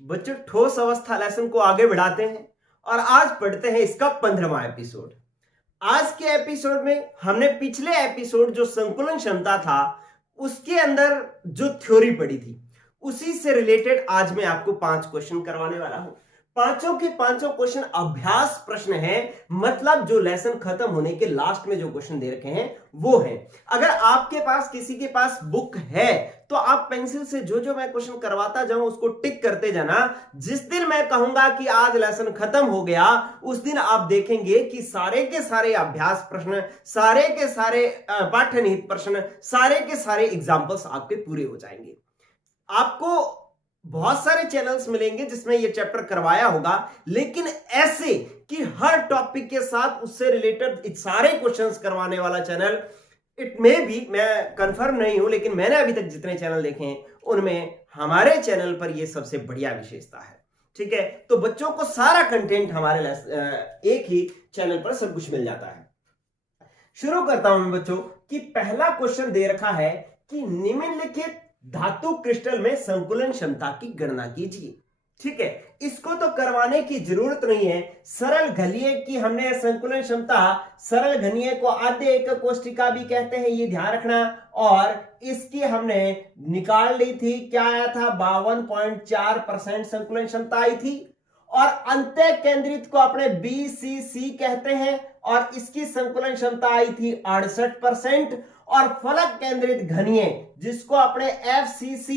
बच्चों ठोस अवस्था लेसन को आगे बढ़ाते हैं और आज पढ़ते हैं इसका 15वां एपिसोड। आज के एपिसोड में हमने पिछले एपिसोड जो संकुलन क्षमता था उसके अंदर जो थ्योरी पढ़ी थी उसी से रिलेटेड आज मैं आपको 5 क्वेश्चन करवाने वाला हूं। पांचों के पांचों क्वेश्चन अभ्यास प्रश्न हैं, मतलब जो लेसन खत्म होने के लास्ट में जो क्वेश्चन दे रखे हैं वो हैं। अगर आपके पास किसी के पास बुक है तो आप पेंसिल से जो जो मैं क्वेश्चन करवाता जाऊं उसको टिक करते जाना। जिस दिन मैं कहूंगा कि आज लेसन खत्म हो गया उस दिन आप देखेंगे कि सारे के सारे अभ्यास प्रश्न, सारे के सारे पाठ्यनिहित प्रश्न, सारे के सारे एग्जाम्पल्स आपके पूरे हो जाएंगे। आपको बहुत सारे चैनल्स मिलेंगे जिसमें यह चैप्टर करवाया होगा, लेकिन ऐसे कि हर टॉपिक के साथ उससे रिलेटेड सारे क्वेश्चंस करवाने वाला चैनल इट में भी, मैं कंफर्म नहीं हूं लेकिन मैंने अभी तक जितने चैनल देखे हैं उनमें हमारे चैनल पर यह सबसे बढ़िया विशेषता है। ठीक है, तो बच्चों को सारा कंटेंट हमारे एक ही चैनल पर सब कुछ मिल जाता है। शुरू करता हूं मैं बच्चों कि पहला क्वेश्चन दे रखा है कि निम्नलिखित धातु क्रिस्टल में संकुलन क्षमता की गणना कीजिए। ठीक है, इसको तो करवाने की जरूरत नहीं है। सरल घनीय की हमने संकुलन क्षमता, सरल घनीय को आधे एकक कोष्टिका भी कहते हैं, ये ध्यान रखना। और इसकी हमने निकाल ली थी, क्या आया था 52.4% संकुलन क्षमता आई थी। और अंत्य केंद्रित को अपने BCC कहते हैं और इसकी संकुलन क्षमता आई थी 68%। और फलक केंद्रित घनीय जिसको अपने FCC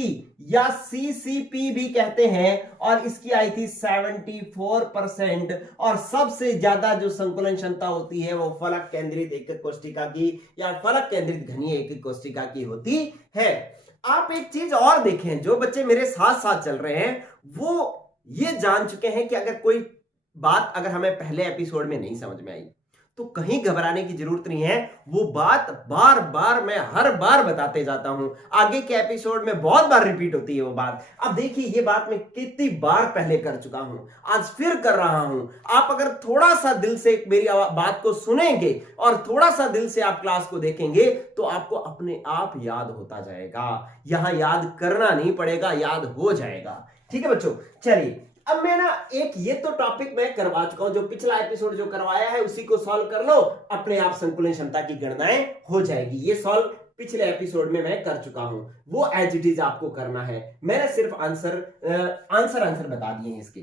या CCP भी कहते हैं और इसकी आई थी 74%। और सबसे ज्यादा जो संकुलन क्षमता होती है वो फलक केंद्रित एकक कोष्टिका की या फलक केंद्रित घनीय एकक कोष्टिका की होती है। आप एक चीज और देखें, जो बच्चे मेरे साथ साथ चल रहे हैं वो ये जान चुके हैं कि अगर कोई बात अगर हमें पहले एपिसोड में नहीं समझ में आई तो कहीं घबराने की जरूरत नहीं है। वो बात बार बार मैं हर बार बताते जाता हूं, आगे के एपिसोड में बहुत बार रिपीट होती है वो बात। अब देखिए ये बात मैं कितनी बार पहले कर चुका हूं, आज फिर कर रहा हूं। आप अगर थोड़ा सा दिल से मेरी बात को सुनेंगे और थोड़ा सा दिल से आप क्लास को देखेंगे तो आपको अपने आप याद होता जाएगा। यहां याद करना नहीं पड़ेगा, याद हो जाएगा। ठीक है बच्चों, चलिए अब मैं ना एक ये तो टॉपिक मैं करवा चुका हूं, जो पिछला एपिसोड जो करवाया है उसी को सॉल्व कर लो, अपने आप संकुलन क्षमता की गणनाएं हो जाएगी। ये सॉल्व पिछले एपिसोड में मैं कर चुका हूं, वो एज इट इज आपको करना है। मैंने सिर्फ आंसर बता दिए हैं इसके।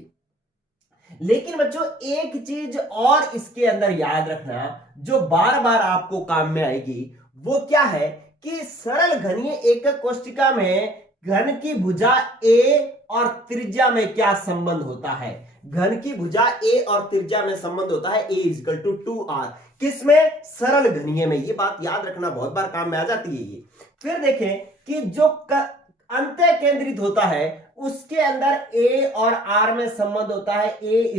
लेकिन बच्चों एक चीज और इसके अंदर याद रखना जो बार बार आपको काम में आएगी, वो क्या है कि सरल घनीय एकक कोष्टिका में घन की भुजा A और त्रिज्या में क्या संबंध होता है। घन की भुजा A और त्रिज्या में संबंध होता है A = 2r। किसमें? सरल घनीय में। ये बात याद रखना, बहुत बार काम में आ जाती है ये। फिर देखें कि जो अंत्य केंद्रित होता है उसके अंदर A और R में संबंध होता है A =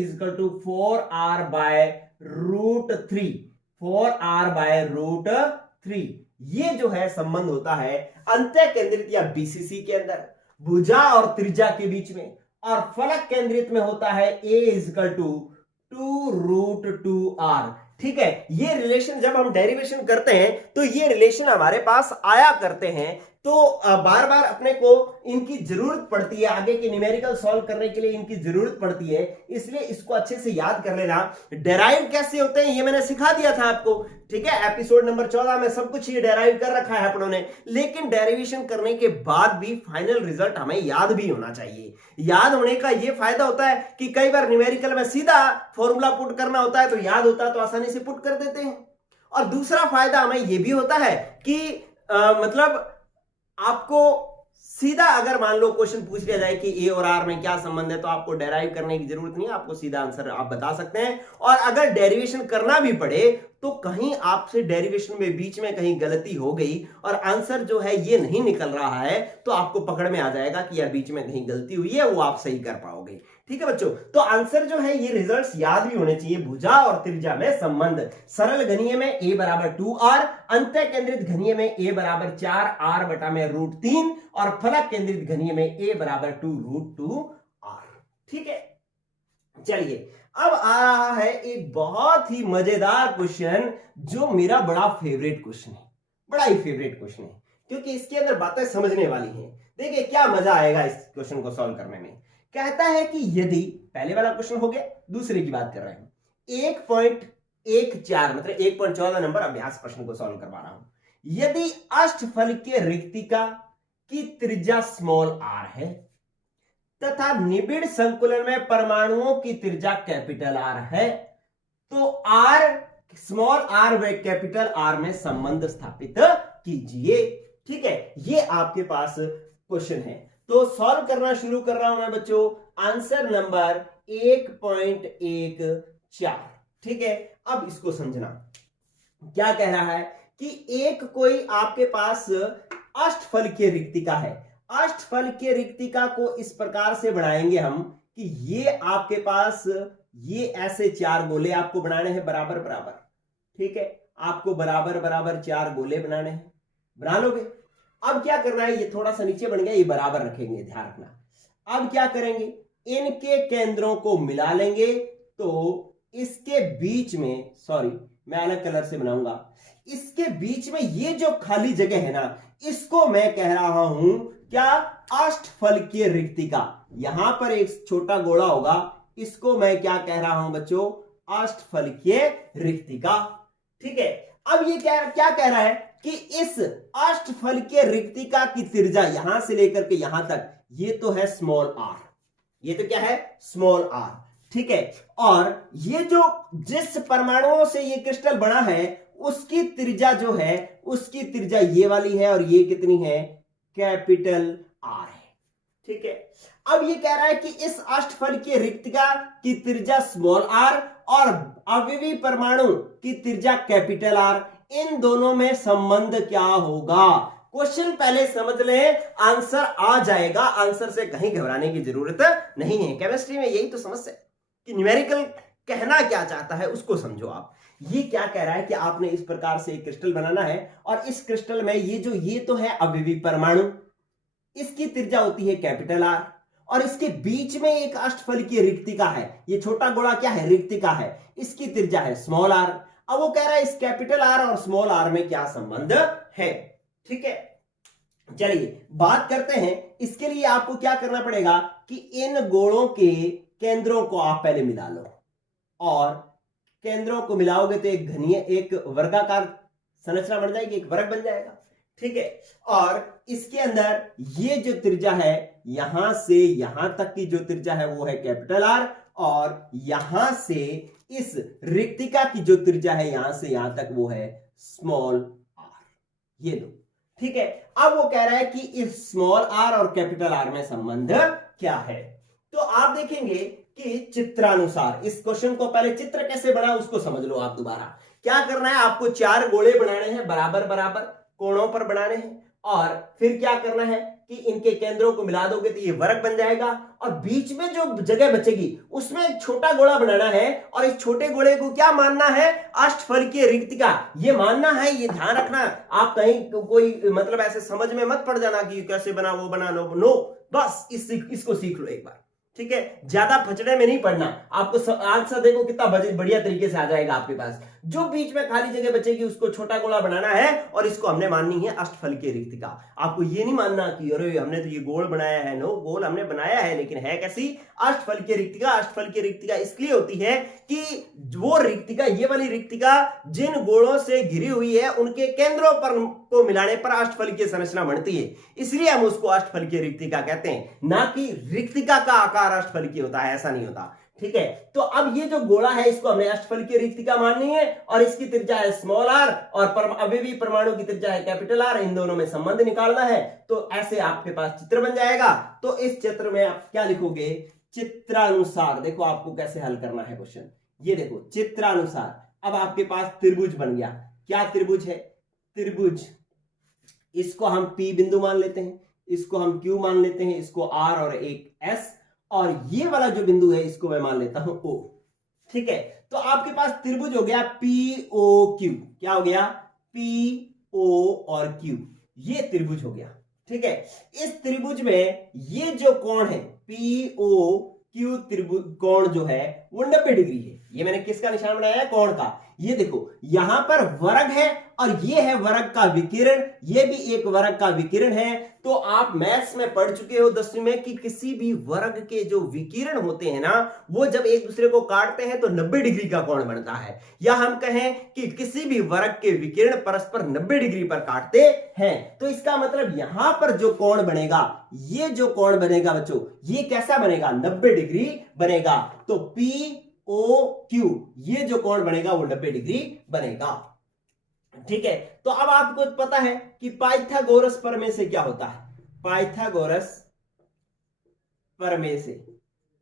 4r/√3। 4r/√3 ये जो है संबंध होता है अंत्य केंद्रित या BCC के अंदर भुजा और त्रिज्या के बीच में। और फलक केंद्रित में होता है A = 2√2r। ठीक है, ये रिलेशन जब हम डेरिवेशन करते हैं तो ये रिलेशन हमारे पास आया करते हैं, तो बार बार अपने को इनकी जरूरत पड़ती है, आगे के न्यूमेरिकल सॉल्व करने के लिए इनकी जरूरत पड़ती है, इसलिए इसको अच्छे से याद कर लेना। डेराइव कैसे होते हैं ये मैंने सिखा दिया था आपको। ठीक है, एपिसोड नंबर 14 में सब कुछ ये डेराइव कर रखा है अपनों ने। लेकिन डेरिवेशन करने के बाद भी फाइनल रिजल्ट हमें याद भी होना चाहिए। याद होने का ये फायदा होता है कि कई बार न्यूमेरिकल में सीधा फॉर्मूला पुट करना होता है तो याद होता है तो आसानी से पुट कर देते हैं। और दूसरा फायदा हमें यह भी होता है कि मतलब आपको सीधा अगर मान लो क्वेश्चन पूछ लिया जाए कि A और R में क्या संबंध है तो आपको डेराइव करने की जरूरत नहीं है, आपको सीधा आंसर आप बता सकते हैं। और अगर डेरिवेशन करना भी पड़े तो कहीं आपसे डेरिवेशन में बीच में कहीं गलती हो गई और आंसर जो है ये नहीं निकल रहा है तो आपको पकड़ में आ जाएगा कि यार बीच में कहीं गलती हुई है, वो आप सही कर पाओगे। ठीक है बच्चों, तो आंसर जो है ये रिजल्ट्स याद भी होने चाहिए। भुजा और त्रिज्या में संबंध, सरल घनीय में A = 2r, अंत्य केंद्रित घनीय में A = 4r/√3 और फलक केंद्रित घनीय में A = 2√2r। ठीक है, चलिए अब आ रहा है एक बहुत ही मजेदार क्वेश्चन जो मेरा बड़ा फेवरेट क्वेश्चन है, बड़ा ही फेवरेट क्वेश्चन है क्योंकि इसके अंदर बातें समझने वाली हैं। देखिए क्या मजा आएगा इस क्वेश्चन को सॉल्व करने में। कहता है कि यदि, पहले वाला क्वेश्चन हो गया, दूसरे की बात कर रहे हैं, 1.14 मतलब 1.14 नंबर अभ्यास प्रश्न को सॉल्व करवा रहा हूं। यदि अष्टफलकीय रिक्तिका की त्रिज्या स्मॉल आर है तथा निबिड़ संकुलन में परमाणुओं की त्रिज्या कैपिटल आर है, तो आर, स्मॉल आर व कैपिटल आर में संबंध स्थापित कीजिए। ठीक है, ये आपके पास क्वेश्चन है। तो सॉल्व करना शुरू कर रहा हूं मैं बच्चों। Answer number 1.14। ठीक है, अब इसको समझना। क्या कह रहा है कि एक कोई आपके पास अष्टफलकीय रिक्तिका है। अष्टफलकीय रिक्तिका को इस प्रकार से बनाएंगे हम कि ये आपके पास, ये ऐसे 4 गोले आपको बनाने हैं बराबर बराबर। ठीक है, आपको बराबर बराबर 4 गोले बनाने हैं, बना लोगे। अब क्या करना है, ये थोड़ा सा नीचे बन गया, ये बराबर रखेंगे, ध्यान रखना। अब क्या करेंगे, इनके केंद्रों को मिला लेंगे, तो इसके बीच में, सॉरी मैं अलग कलर से बनाऊंगा, इसके बीच में ये जो खाली जगह है ना, इसको मैं कह रहा हूं क्या, अष्टफलकीय रिक्तिका। यहां पर एक छोटा गोला होगा, इसको मैं क्या कह रहा हूं बच्चों, अष्टफलकीय रिक्तिका। ठीक है, अब ये क्या कह रहा है कि इस अष्टफलकीय रिक्तिका की त्रिज्या यहां से लेकर के यहां तक, ये तो है स्मॉल आर, ये तो क्या है, स्मॉल आर। ठीक है, और ये जो जिस परमाणुओं से ये क्रिस्टल बना है उसकी त्रिज्या जो है, उसकी त्रिज्या ये वाली है, और ये कितनी है, कैपिटल आर है। ठीक है, अब ये कह रहा है कि इस अष्टफलकीय रिक्तिका की त्रिज्या स्मॉल आर और अवयवी परमाणु की त्रिज्या कैपिटल आर, इन दोनों में संबंध क्या होगा। क्वेश्चन पहले समझ लें, आंसर आ जाएगा, आंसर से कहीं घबराने की जरूरत नहीं है। केमिस्ट्री में यही तो समस्या कि न्यूमेरिकल कहना क्या चाहता है उसको समझो आप। ये क्या कह रहा है कि आपने इस प्रकार से एक क्रिस्टल बनाना है, और इस क्रिस्टल में ये तो है अवयवी परमाणु, इसकी त्रिज्या होती है कैपिटल आर, और इसके बीच में एक अष्टफलकीय रिक्तिका है, ये छोटा गोला क्या है, रिक्तिका है, इसकी त्रिज्या है स्मॉल आर। अब वो कह रहा है इस कैपिटल आर और स्मॉल आर में क्या संबंध है। ठीक है, चलिए बात करते हैं। इसके लिए आपको क्या करना पड़ेगा कि इन गोलों के केंद्रों को आप पहले मिला लो, और केंद्रों को मिलाओगे तो एक वर्गाकार संरचना बन जाएगी, एक वर्ग बन जाएगा। ठीक है, और इसके अंदर ये जो त्रिज्या है, यहां से यहां तक की जो त्रिज्या है वो है कैपिटल आर, और यहां से इस रिक्तिका की जो त्रिज्या है यहां से यहां तक वो है स्मॉल आर, ये दो। ठीक है, अब वो कह रहा है कि इस स्मॉल आर और कैपिटल आर में संबंध क्या है। तो आप देखेंगे कि चित्रानुसार, इस क्वेश्चन को पहले चित्र कैसे बना उसको समझ लो आप दोबारा। क्या करना है, आपको 4 गोले बनाने हैं, बराबर बराबर कोणों पर बनाने हैं, और फिर क्या करना है कि इनके केंद्रों को मिला दोगे तो ये वर्ग बन जाएगा, और बीच में जो जगह बचेगी उसमें एक छोटा गोला बनाना है, और इस छोटे गोले को क्या मानना है, अष्टफलकीय रिक्तिका ये मानना है। ये ध्यान रखना, आप कहीं कोई मतलब ऐसे समझ में मत पड़ जाना कि कैसे बना वो बना नो, बस इसको सीख लो एक बार। ठीक है, ज्यादा फचड़े में नहीं पड़ना, आपको आंसर देखो कितना बढ़िया तरीके से आ जाएगा आपके पास। जो बीच में खाली जगह बचेगी उसको छोटा गोला बनाना है, और इसको हमने माननी है अष्टफलकीय रिक्तिका। आपको ये नहीं मानना कि अरे हमने तो ये गोल बनाया है, नो, गोल हमने बनाया है लेकिन है कैसी, अष्टफलकीय रिक्तिका। अष्टफलकीय रिक्तिका इसलिए होती है कि वो रिक्तिका, ये वाली रिक्तिका जिन गोलों से घिरी हुई है उनके केंद्रों पर को मिलाने पर अष्टफलकीय संरचना बनती है, इसलिए हम उसको अष्टफलकीय रिक्तिका कहते हैं, ना कि रिक्तिका का आकार अष्टफलकीय होता है, ऐसा नहीं होता। ठीक है, तो अब ये जो गोला है इसको हमने अष्टफलकीय रिक्तिका माननी है, और इसकी त्रिज्या है स्मॉल आर, और अवयवी परमाणु की त्रिज्या है कैपिटल आर, इन दोनों में संबंध निकालना है। तो ऐसे आपके पास चित्र बन जाएगा। तो इस चित्र में आप क्या लिखोगे, चित्रानुसार। देखो आपको कैसे हल करना है क्वेश्चन, ये देखो चित्रानुसार। अब आपके पास त्रिभुज बन गया। क्या त्रिभुज है, त्रिभुज, इसको हम P बिंदु मान लेते हैं, इसको हम Q मान लेते हैं, इसको R और एक S, और ये वाला जो बिंदु है इसको मैं मान लेता हूं O। ठीक है, तो आपके पास त्रिभुज हो गया POQ। क्या हो गया, PO और Q, ये त्रिभुज हो गया। ठीक है, इस त्रिभुज में ये जो कोण है POQ त्रिभुज कोण जो है वो 90 डिग्री है। ये मैंने किसका निशान बनाया है, कोण का। ये देखो यहां पर वर्ग है और ये है वर्ग का विकिरण, ये भी एक वर्ग का विकिरण है। तो आप मैथ्स में पढ़ चुके हो 10वीं में कि किसी भी वर्ग के जो विकिरण होते हैं ना, वो जब एक दूसरे को काटते हैं तो 90 डिग्री का कोण बनता है। या हम कहें कि किसी भी वर्ग के विकिरण परस्पर 90 डिग्री पर काटते हैं, तो इसका मतलब यहां पर जो कोण बनेगा, ये जो कोण बनेगा बच्चों, ये कैसा बनेगा, 90 डिग्री बनेगा। तो POQ ये जो कोण बनेगा वो 90 डिग्री बनेगा। ठीक है, तो अब आपको पता है कि पाइथागोरस प्रमेय से क्या होता है। पाइथागोरस प्रमेय से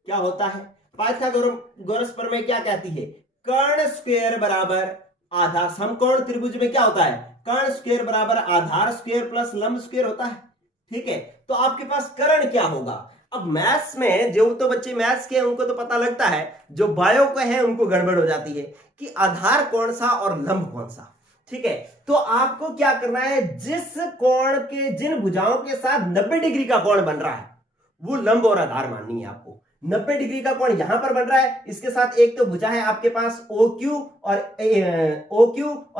क्या होता है, पाइथागोरस प्रमेय क्या कहती है, कर्ण स्क्वायर बराबर आधार, समकोण त्रिभुज में क्या होता है, कर्ण स्क्वायर बराबर आधार स्क्वायर प्लस लंब स्क्वायर होता है। ठीक है, तो आपके पास कर्ण क्या होगा। अब मैथ्स में जो तो बच्चे मैथ्स के उनको तो पता लगता है, जो बायो के हैं उनको गड़बड़ हो जाती है कि आधार कौन सा और लंब कौन सा। ठीक है, तो आपको क्या करना है, जिस कोण के जिन भुजाओं के साथ 90 डिग्री का कोण बन रहा है वो लंब और आधार माननी है आपको। 90 डिग्री का कोण यहां पर बन रहा है, इसके साथ एक तो भुजा है आपके पास OQ और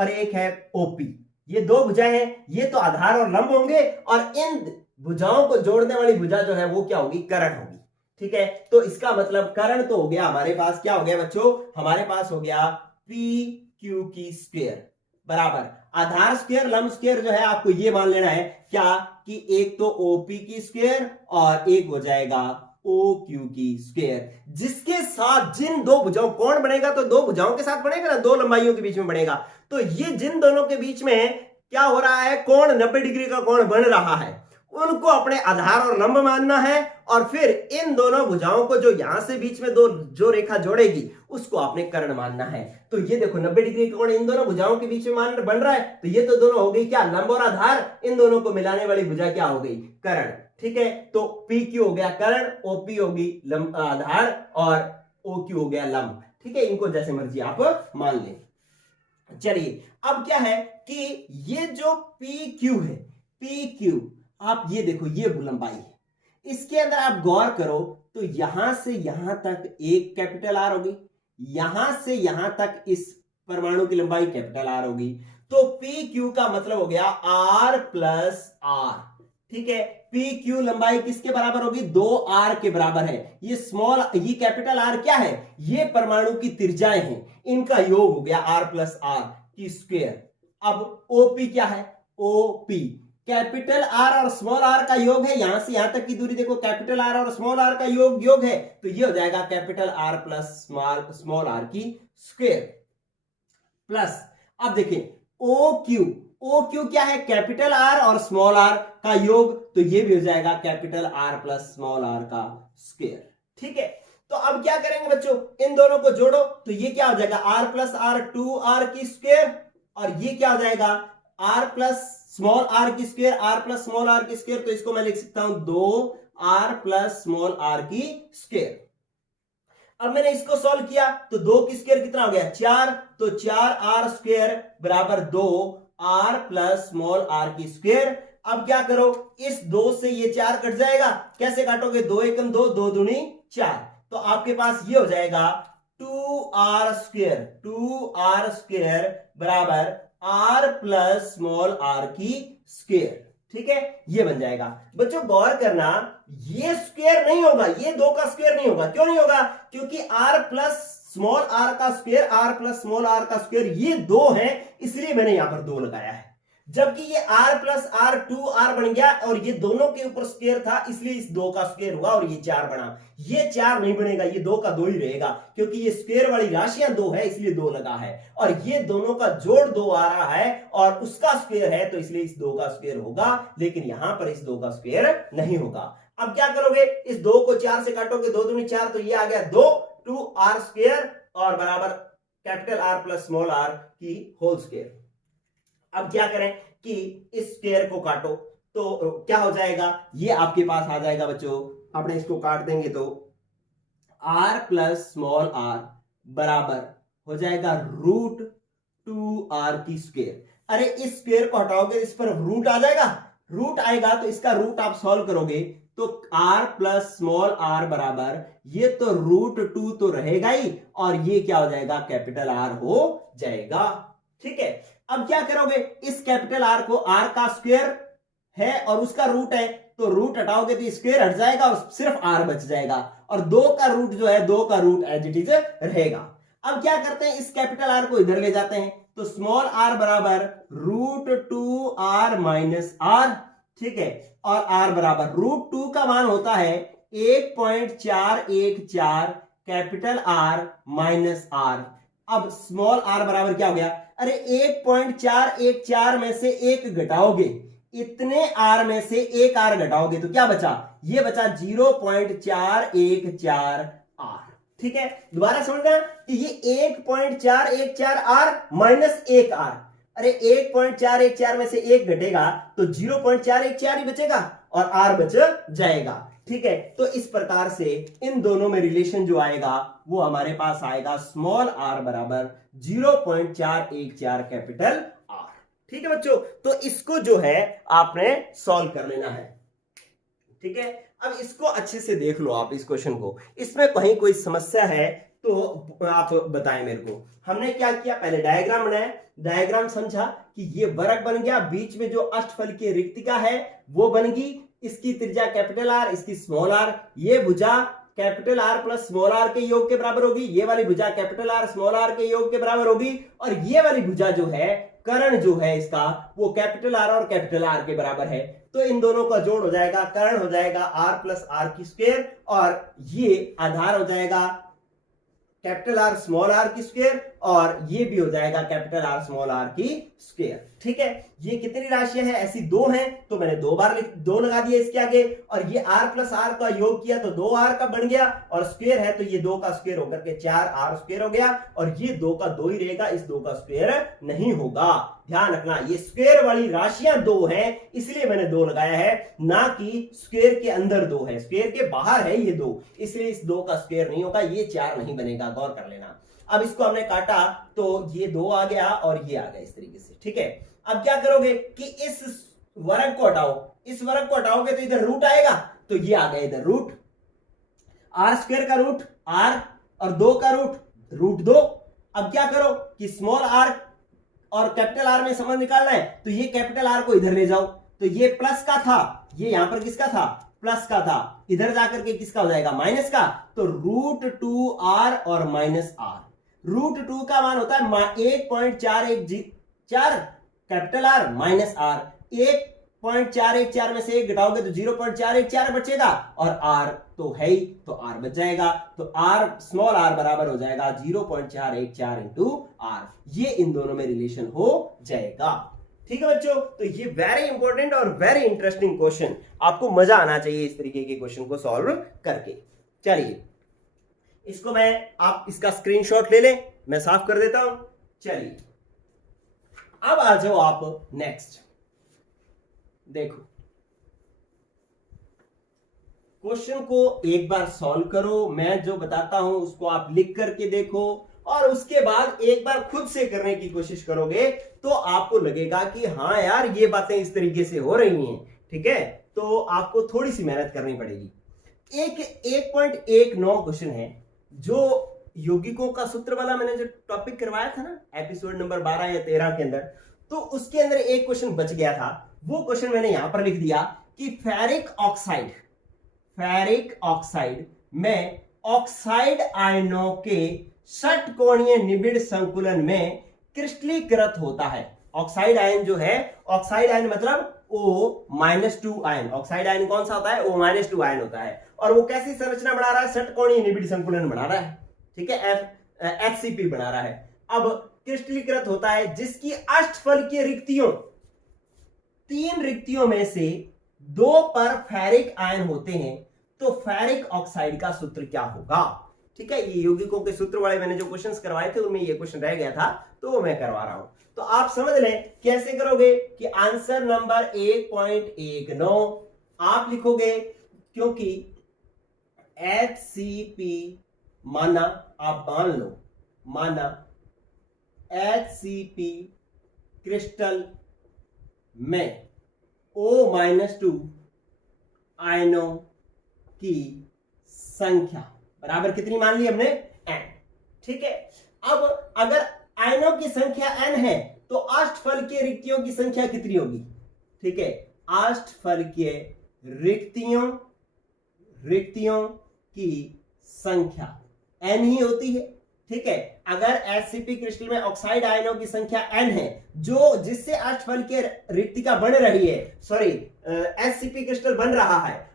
एक है OP, ये दो भुजाएं हैं, ये तो आधार और लंब होंगे, और इन भुजाओं को जोड़ने वाली भुजा जो है वो क्या होगी, कर्ण होगी। ठीक है, तो इसका मतलब कर्ण तो हो गया हमारे पास, क्या हो गया बच्चों, हमारे पास हो गया PQ की स्क्वायर बराबर आधार स्क्वायर लंब स्क्वायर, जो है आपको ये मान लेना है क्या, कि एक तो OP की स्क्वायर और एक हो जाएगा OQ की स्क्वायर, जिसके साथ जिन दो भुजाओं कोण बनेगा, तो दो भुजाओं के साथ बनेगा ना, दो लंबाइयों के बीच में बनेगा, तो ये जिन दोनों के बीच में क्या हो रहा है, कोण 90 डिग्री का कोण बन रहा है, उनको अपने आधार और लंब मानना है, और फिर इन दोनों भुजाओं को जो यहां से बीच में दो जो रेखा जोड़ेगी उसको आपने कर्ण मानना है। तो ये देखो 90 डिग्री का कोण इन दोनों भुजाओं के बीच में बन रहा है, तो ये तो दोनों हो गई क्या, लंब और आधार, इन दोनों को मिलाने वाली भुजा क्या हो गई, कर्ण। ठीक है, तो PQ हो गया कर्ण, OP होगी आधार और OQ हो गया लंब। ठीक है, इनको जैसे मर्जी आप मान लें। चलिए अब क्या है कि ये जो PQ है, PQ आप ये देखो, ये लंबाई है, इसके अंदर आप गौर करो तो यहां से यहां तक एक कैपिटल आर होगी, यहां से यहां तक इस परमाणु की लंबाई कैपिटल आर होगी, तो PQ का मतलब हो गया R प्लस R। ठीक है, PQ लंबाई किसके बराबर होगी, 2R के बराबर है। ये स्मॉल, ये कैपिटल R क्या है, ये परमाणु की त्रिज्याएं हैं, इनका योग हो गया R प्लस R की स्क्वायर। अब OP क्या है, OP कैपिटल R और स्मॉल r का योग है, यहां से यहां तक की दूरी देखो, कैपिटल R और स्मॉल r का योग है, तो ये हो जाएगा capital R plus small r की स्क्वायर प्लस, अब देखिए OQ क्या है, कैपिटल R और स्मॉल r का योग, तो ये भी हो जाएगा capital R plus small r का स्क्वायर। ठीक है, तो अब क्या करेंगे बच्चों, इन दोनों को जोड़ो, तो ये क्या हो जाएगा, R प्लस R 2R की स्क्वायर, और ये क्या हो जाएगा, R प्लस स्मॉल r की square, R plus small r की स्क्वायर, तो इसको मैं लिख सकता हूं 2R प्लस स्मॉल r की स्क्वायर। अब मैंने इसको सॉल्व किया तो 2 की स्क्वायर कितना हो गया, 4, तो 4R स्क्वायर बराबर 2R प्लस स्मॉल r की स्क्वायर। अब क्या करो, इस 2 से ये 4 कट जाएगा, कैसे काटोगे, 2 एकम 2, 2 दूनी 4, तो आपके पास ये हो जाएगा 2R स्क्वायर बराबर R प्लस स्मॉल r की स्क्वायर। ठीक है, ये बन जाएगा। बच्चों गौर करना, ये स्क्वायर नहीं होगा, ये 2 का स्क्वायर नहीं होगा, क्यों नहीं होगा, क्योंकि R प्लस स्मॉल r का square, R plus small r का स्क्वायर, ये 2 है, इसलिए मैंने यहां पर 2 लगाया है, जबकि ये R प्लस R 2R बन गया, और ये दोनों के ऊपर स्क्वायर था, इसलिए इस 2 का स्क्वायर हुआ और ये 4 बना। ये 4 नहीं बनेगा, ये 2 का 2 ही रहेगा, क्योंकि ये स्क्वायर वाली राशियां 2 है, इसलिए 2 लगा है, और ये दोनों का जोड़ 2 आ रहा है और उसका स्क्वायर है, तो इसलिए इस 2 का स्क्वायर होगा, लेकिन यहां पर इस 2 का स्क्वायर नहीं होगा। अब क्या करोगे, इस 2 को 4 से काटोगे, 2 दूनी 4, तो ये आ गया 2R स्क्वायर और बराबर capital R plus small r की होल स्क्वायर। अब क्या करें कि इस स्क्वायर को काटो, तो क्या हो जाएगा, ये आपके पास आ जाएगा बच्चों, आपने इसको काट देंगे तो R प्लस स्मॉल r बराबर हो जाएगा √2R की स्क्वायर। अरे इस स्क्वायर को हटाओगे, इस पर रूट आ जाएगा, रूट आएगा तो इसका रूट आप सॉल्व करोगे, तो R प्लस स्मॉल r बराबर, ये तो √2 तो रहेगा ही, और ये क्या हो जाएगा, कैपिटल R हो जाएगा। ठीक है, अब क्या करोगे, इस कैपिटल आर को, आर का स्क्वायर है और उसका रूट है, तो रूट हटाओगे तो स्क्वायर हट जाएगा और सिर्फ आर बच जाएगा, और 2 का रूट जो है, 2 का रूट एज इट इज रहेगा। अब क्या करते हैं, इस कैपिटल आर को इधर ले जाते हैं, तो स्मॉल आर बराबर √2r माइनस आर, ठीक है, और आर बराबर √2 का मान होता है 1.414 कैपिटल आर माइनस आर। अब स्मॉल आर बराबर क्या हो गया, अरे 1.414 में से एक घटाओगे, इतने आर में से एक आर घटाओगे तो क्या बचा, ये बचा 0.414 आर। ठीक है, दोबारा समझना कि ये 1.414 आर माइनस 1 आर, अरे 1.414 में से एक घटेगा तो 0.414 ही बचेगा और आर बच जाएगा। ठीक है, तो इस प्रकार से इन दोनों में रिलेशन जो आएगा वो हमारे पास आएगा स्मॉल आर बराबर 0.414 कैपिटल आर। ठीक है बच्चों, तो इसको जो है आपने सॉल्व कर लेना है। ठीक है, अब इसको अच्छे से देख लो आप, इस क्वेश्चन को, इसमें कहीं कोई समस्या है तो आप बताएं मेरे को। हमने क्या किया, पहले डायग्राम बनाया, डायग्राम समझा कि ये वर्ग बन गया, बीच में जो अष्टफल की रिक्तिका है वो बन गई, इसकी त्रिज्या कैपिटल आर, इसकी स्मॉल आर, ये भुजा capital R plus small R के योग के बराबर होगी, ये वाली भुजा कैपिटल आर स्मॉल आर के योग के बराबर होगी, और ये वाली भुजा जो है, कर्ण जो है इसका, वो कैपिटल आर और कैपिटल आर के बराबर है। तो इन दोनों का जोड़ हो जाएगा, कर्ण हो जाएगा आर प्लस आर की स्क्वायर, और ये आधार हो जाएगा कैपिटल आर स्मॉल आर की स्क्वायर, और ये भी हो जाएगा कैपिटल आर स्मॉल आर की स्क्वायर। ठीक है, ये कितनी राशियां हैं, ऐसी 2 हैं, तो मैंने 2 बार 2 लगा दिया इसके आगे, और ये r प्लस आर का योग किया तो 2r का बन गया, और स्क्वायर है तो ये 2 का स्क्वायर होकर के 4r स्क्वायर हो गया, और ये 2 का 2 ही रहेगा, इस 2 का स्क्वायर नहीं होगा। ध्यान रखना, ये स्क्वायर वाली राशियां 2 हैं, इसलिए मैंने 2 लगाया है, ना कि स्क्वायर के अंदर 2 है, स्क्वायर के बाहर है ये 2, इसलिए इस 2 का स्क्वायर नहीं होगा, ये 4 नहीं बनेगा, गौर कर लेना। अब इसको हमने काटा तो ये 2 आ गया और ये आ गया इस तरीके से। ठीक है, अब क्या करोगे कि इस वर्ग को हटाओ, इस वर्ग को हटाओगे तो इधर रूट आएगा, तो ये आ गया इधर रूट, आर स्क्वायर का रूट आर और 2 का रूट √2। अब क्या करो कि स्मॉल आर और कैपिटल आर में संबंध निकालना है, तो ये कैपिटल आर को इधर ले जाओ, तो ये प्लस का था, ये यहां पर किसका था, प्लस का था, इधर जाकर के किसका हो जाएगा, माइनस का, तो √2r और माइनस आर। √2 का मान होता है 1.414 कैपिटल आर माइनस आर, 1.414 में से एक घटाओगे तो 0.414 बचेगा, और आर तो है ही, तो आर बच जाएगा, तो आर स्मॉल आर बराबर हो जाएगा 0.414 इंटू आर। ये इन दोनों में रिलेशन हो जाएगा। ठीक है बच्चों, तो ये वेरी इंपॉर्टेंट और वेरी इंटरेस्टिंग क्वेश्चन, आपको मजा आना चाहिए इस तरीके के क्वेश्चन को सॉल्व करके। चलिए इसको आप इसका स्क्रीनशॉट ले लें, मैं साफ कर देता हूं। चलिए अब आ जाओ आप नेक्स्ट, देखो क्वेश्चन को एक बार सॉल्व करो, मैं जो बताता हूं उसको आप लिख करके देखो, और उसके बाद एक बार खुद से करने की कोशिश करोगे तो आपको लगेगा कि हाँ यार ये बातें इस तरीके से हो रही हैं। ठीक है, तो आपको थोड़ी सी मेहनत करनी पड़ेगी। 1.19 क्वेश्चन है, जो यौगिकों का सूत्र वाला मैंने जो टॉपिक करवाया था ना एपिसोड नंबर 12 या 13 के अंदर, तो उसके अंदर एक क्वेश्चन बच गया था, वो क्वेश्चन मैंने यहां पर लिख दिया कि फेरिक ऑक्साइड में ऑक्साइड आयनों के षटकोणीय निबिड़ संकुलन में क्रिस्टलीकृत होता है। ऑक्साइड आयन जो है, ऑक्साइड आयन मतलब O-2 आयन, ऑक्साइड आयन कौन सा होता है, O-2 आयन होता है, और वो कैसी संरचना बना रहा है, षटकोणीय निबिड़ संकुलन बना रहा है। ठीक है, HCP बना रहा है। अब क्रिस्टलीकृत होता है जिसकी अष्टफल की रिक्तियों, 3 रिक्तियों में से 2 पर फेरिक आयन होते हैं, तो फेरिक ऑक्साइड का सूत्र क्या होगा। ठीक है, ये यौगिकों के सूत्र वाले मैंने जो क्वेश्चंस करवाए थे उनमें ये क्वेश्चन रह गया था, तो वो मैं करवा रहा हूं, तो आप समझ लें कैसे करोगे कि आंसर नंबर 1.19 आप लिखोगे, क्योंकि HCP माना, आप मान लो, माना HCP क्रिस्टल में O-2 आयनों की संख्या बराबर कितनी मान ली हमने, n। ठीक है, अब अगर आयनों की संख्या n है तो अष्टफल के रिक्तियों की संख्या कितनी होगी? ठीक है, अष्टफल के रिक्तियों की संख्या n ही होती है। ठीक है, अगर एचसीपी क्रिस्टल में ऑक्साइड आयनों की संख्या n है, जो जिससे अष्टफल के रिक्तिका बन रही है, सॉरी एचसीपी क्रिस्टल बन रहा है,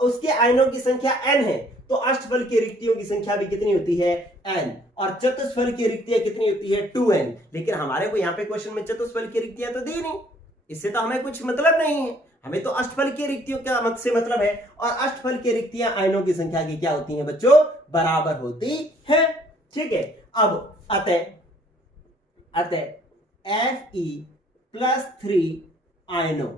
उसके आयनों की संख्या n है, तो अष्टफल के रिक्तियों की संख्या भी कितनी होती है? n। और चतुष्फल की रिक्तियां कितनी होती है? 2n। लेकिन हमारे को यहाँ पे क्वेश्चन में चतुष्फल की रिक्तियां तो दी नहीं, इससे तो हमें कुछ मतलब नहीं है, हमें तो अष्टफल की रिक्तियों का से मतलब है। और अष्टफल की रिक्तियां आयनों की संख्या की क्या होती हैं बच्चों? बराबर होती है। ठीक है, अब अतः Fe+3 आयनों,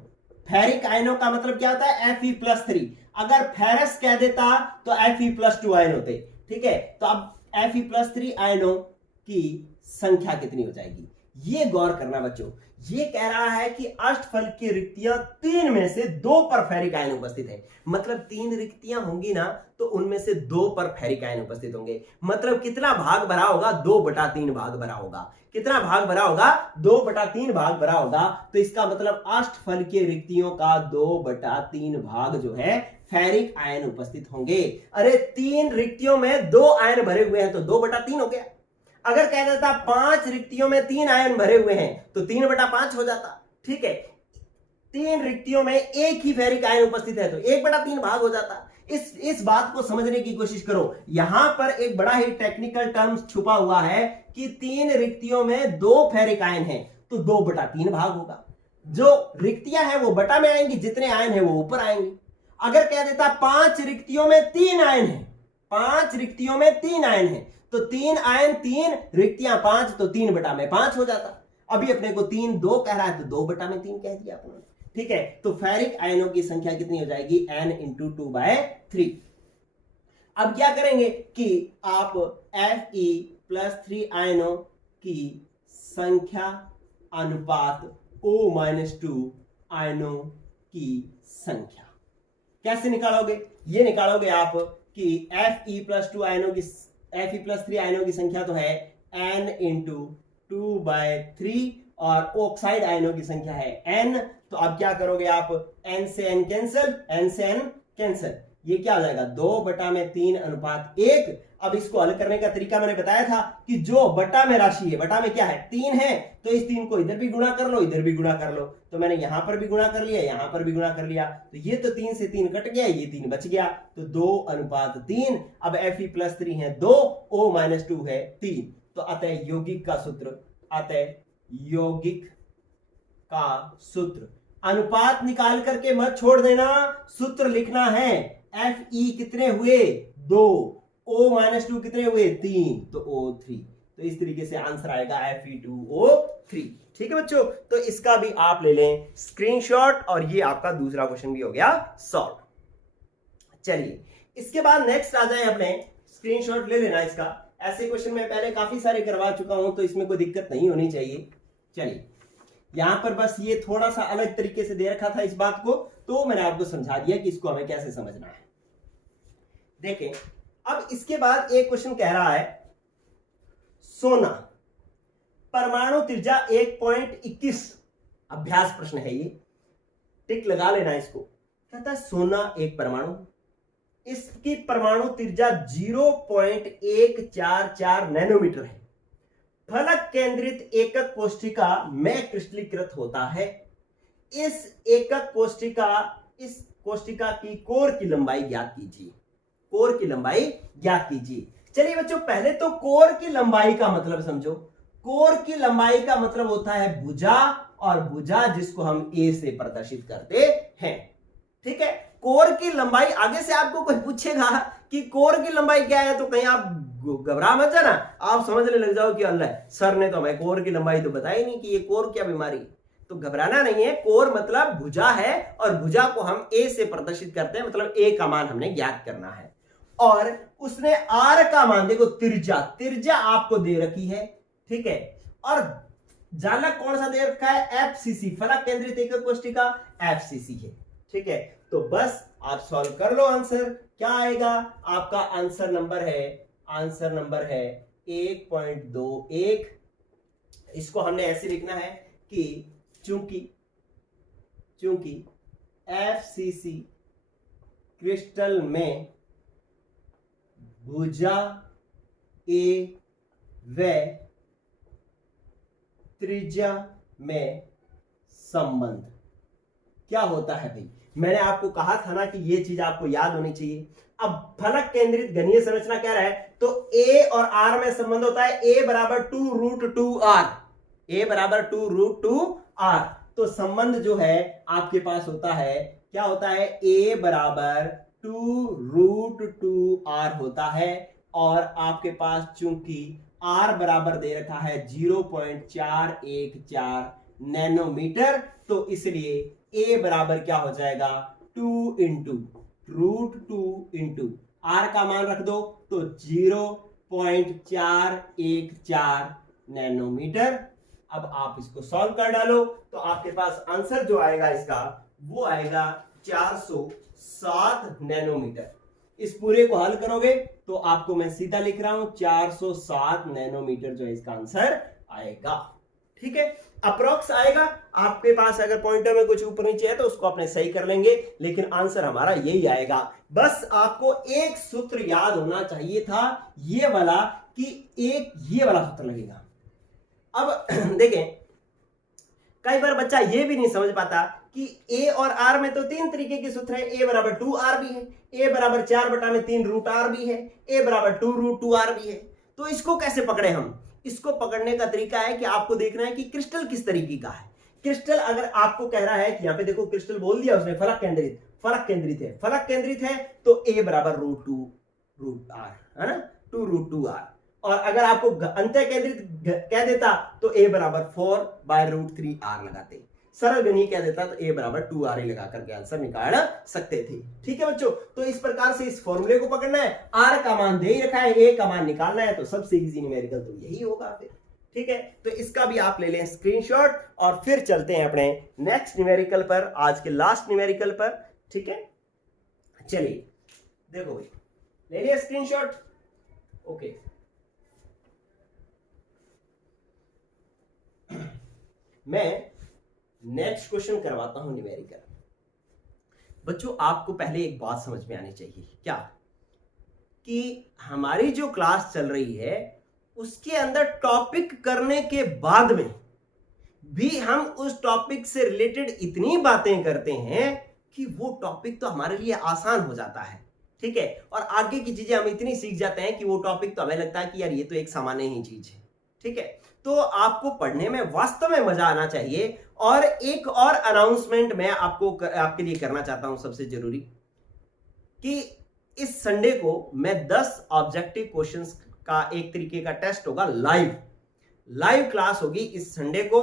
फेरिक आयनों का मतलब क्या होता है? Fe+3। अगर फेरस कह देता तो Fe+2 आयन होते। ठीक है, तो अब Fe+3 आयनों की संख्या कितनी हो जाएगी? ये गौर करना बच्चों। ये कह रहा है कि अष्टफल की रिक्तियां 3 में से 2 पर फेरिक आयन उपस्थित है। मतलब 3 रिक्तियां होंगी ना, तो उनमें से 2 पर फेरिक आयन उपस्थित होंगे। मतलब कितना भाग भरा होगा? 2/3 भाग भरा होगा। कितना भाग भरा होगा? 2/3 भाग भरा होगा। तो इसका मतलब अष्टफल की रिक्तियों का 2/3 भाग जो है फेरिक आयन उपस्थित होंगे। अरे 3 रिक्तियों में 2 आयन भरे हुए हैं तो 2/3 हो गया। अगर कह देता 5 रिक्तियों में 3 आयन भरे हुए हैं तो 3/5 हो जाता। ठीक है, 3 रिक्तियों में एक ही फेरिक आयन उपस्थित है तो 1/3 भाग हो जाता। इस बात को समझने की कोशिश करो। यहां पर एक बड़ा ही टेक्निकल टर्म छुपा हुआ है कि 3 रिक्तियों में 2 फेरिक आयन है तो 2/3 भाग होगा। जो रिक्तियां हैं वो बटा में आएंगी, जितने आयन है वो ऊपर आएंगे। अगर कह देता 5 रिक्तियों में 3 आयन है, 5 रिक्तियों में 3 आयन है तो 3 आयन 3 रिक्तियां 5 तो 3/5 हो जाता। अभी अपने को 3 2 कह रहा है तो 2/3 कह दिया अपने। ठीक है, तो फेरिक आयनों की संख्या कितनी हो जाएगी? n × 2/3। अब क्या करेंगे कि आप Fe+3 आयनों की संख्या अनुपात O-2 आयनों की संख्या कैसे निकालोगे? ये निकालोगे आप कि Fe+3 आयनों की संख्या तो है n × 2/3 और ऑक्साइड आयनों की संख्या है n। तो अब क्या करोगे आप? n से n कैंसिल, ये क्या हो जाएगा? 2/3:1। अब इसको हल करने का तरीका मैंने बताया था कि जो बटा में राशि है, बटा में क्या है? 3 है, तो इस 3 को इधर भी गुणा कर लो, इधर भी गुणा कर लो। तो मैंने यहां पर भी गुणा कर लिया, यहां पर भी गुणा कर लिया, तो ये तो 3 से 3 कट गया, ये 3 बच गया, तो 2:3। अब Fe+3 है 2, O-2 है 3। तो अतः यौगिक का सूत्र अनुपात निकाल करके मत छोड़ देना, सूत्र लिखना है। Fe कितने हुए? 2, O-2 कितने हुए? 3, तो O3। तो इस तरीके से आंसर आएगा Fe2O3। ठीक है बच्चों, तो इसका भी आप ले लें स्क्रीनशॉट और ये आपका दूसरा क्वेश्चन भी हो गया सॉल्व। चलिए, इसके बाद नेक्स्ट आ जाए अपने, स्क्रीनशॉट ले लेना इसका। ऐसे क्वेश्चन मैं पहले काफी सारे करवा चुका हूं तो इसमें कोई दिक्कत नहीं होनी चाहिए। चलिए, यहां पर बस ये थोड़ा सा अलग तरीके से दे रखा था इस बात को, तो मैंने आपको समझा दिया कि इसको हमें कैसे समझना है। देखें, अब इसके बाद एक क्वेश्चन कह रहा है सोना परमाणु त्रिज्या 1.21, अभ्यास प्रश्न है ये, टिक लगा लेना इसको। कहता है सोना एक परमाणु, इसकी परमाणु त्रिज्या 0.144 नैनोमीटर है, फलक केंद्रित एकक कोष्ठिका में क्रिस्टलीकृत होता है। इस एकक कोष्ठिका की कोर की लंबाई ज्ञात कीजिए। कोर की लंबाई ज्ञात कीजिए। चलिए बच्चों, पहले तो कोर की लंबाई का मतलब समझो। कोर की लंबाई का मतलब होता है भुजा, और भुजा जिसको हम ए से प्रदर्शित करते हैं। ठीक है, कोर की लंबाई, आगे से आपको कोई पूछेगा कि कोर की लंबाई क्या है तो कहीं आप घबरा मत जाना, आप समझने लग जाओ कि अल्लाह सर ने तो हमें कोर की लंबाई तो बताई नहीं कि ये कोर क्या बीमारी। तो घबराना नहीं है, कोर मतलब भुजा है और भुजा को हम ए से प्रदर्शित करते हैं, मतलब ए का मान हमने ज्ञात करना है। और उसने आर का मान, देखो त्रिज्या आपको दे रखी है, ठीक है, और जालक कौन सा दे रखा है? एफसीसी, फलक केंद्रित एकक कोष्ठिका एफसीसी है। ठीक है, तो बस आप सॉल्व कर लो। आंसर क्या आएगा आपका? आंसर नंबर है 1.21 इसको हमने ऐसे लिखना है कि चूंकि FCC क्रिस्टल में भुजा A व त्रिज्या में संबंध क्या होता है भाई। मैंने आपको कहा था ना कि ये चीज आपको याद होनी चाहिए। अब फलक केंद्रित घनीय संरचना क्या रहा है, तो A और R में संबंध होता है A बराबर 2√2R, A बराबर 2√2R। तो संबंध जो है आपके पास होता है, क्या होता है, A बराबर 2√2R होता है। और आपके पास चूंकि R बराबर दे रखा है 0.414 नैनोमीटर, तो इसलिए A बराबर क्या हो जाएगा, 2 इंटू √2 R का मान रख दो तो 0.414 नैनोमीटर। अब आप इसको सॉल्व कर डालो तो आपके पास आंसर जो आएगा इसका वो आएगा 407 नैनोमीटर। इस पूरे को हल करोगे तो आपको मैं सीधा लिख रहा हूं 407 नैनोमीटर जो है इसका आंसर आएगा। ठीक है, अप्रोक्स आएगा। आपके पास अगर पॉइंटर में कुछ ऊपर नीचे है तो उसको अपने सही कर लेंगे, लेकिन आंसर हमारा यही आएगा। बस आपको एक सूत्र याद होना चाहिए था ये वाला, कि एक ये वाला सूत्र लगेगा। अब देखें, कई बार बच्चा ये भी नहीं समझ पाता कि A और R में तो 3 तरीके के सूत्र है। A बराबर 2R भी है, A बराबर 4/3√R भी है, A बराबर 2√2R भी है। तो इसको कैसे पकड़े हम? इसको पकड़ने का तरीका है कि आपको देखना है कि क्रिस्टल किस तरीके का है। क्रिस्टल अगर आपको कह रहा है कि यहाँ पे देखो क्रिस्टल बोल दिया उसने फलक केंद्रित है तो A बराबर √2√R है ना, 2√2R। और अगर आपको अंत्य केंद्रित कह देता तो A बराबर 4/√3R लगाते। सरल गणित कह देता तो A बराबर 2R लगा करके आंसर निकाल सकते थे। ठीक है बच्चों, तो इस प्रकार से इस फॉर्मूले को पकड़ना है। R का मान दे ही रखा है, A का मान निकालना है, तो सबसे इजी न्यूमेरिकल तो यही होगा फिर। ठीक है, तो इसका भी आप ले लें स्क्रीनशॉट और फिर चलते हैं अपने नेक्स्ट न्यूमेरिकल पर, आज के लास्ट न्यूमेरिकल पर। ठीक है, चलिए देखो भाई, ले लिया स्क्रीनशॉट। ओके, मैं नेक्स्ट क्वेश्चन करवाता हूं न्यूमेरिकल। बच्चों आपको पहले एक बात समझ में आनी चाहिए, क्या कि हमारी जो क्लास चल रही है उसके अंदर टॉपिक करने के बाद में भी हम उस टॉपिक से रिलेटेड इतनी बातें करते हैं कि वो टॉपिक तो हमारे लिए आसान हो जाता है। ठीक है, और आगे की चीजें हम इतनी सीख जाते हैं कि वो टॉपिक तो हमें लगता है कि यार ये तो एक सामान्य ही चीज है। ठीक है, तो आपको पढ़ने में वास्तव में मजा आना चाहिए। और एक और अनाउंसमेंट मैं आपके लिए करना चाहता हूं, सबसे जरूरी, कि इस संडे को मैं 10 ऑब्जेक्टिव क्वेश्चंस का एक तरीके का टेस्ट होगा, लाइव क्लास होगी इस संडे को।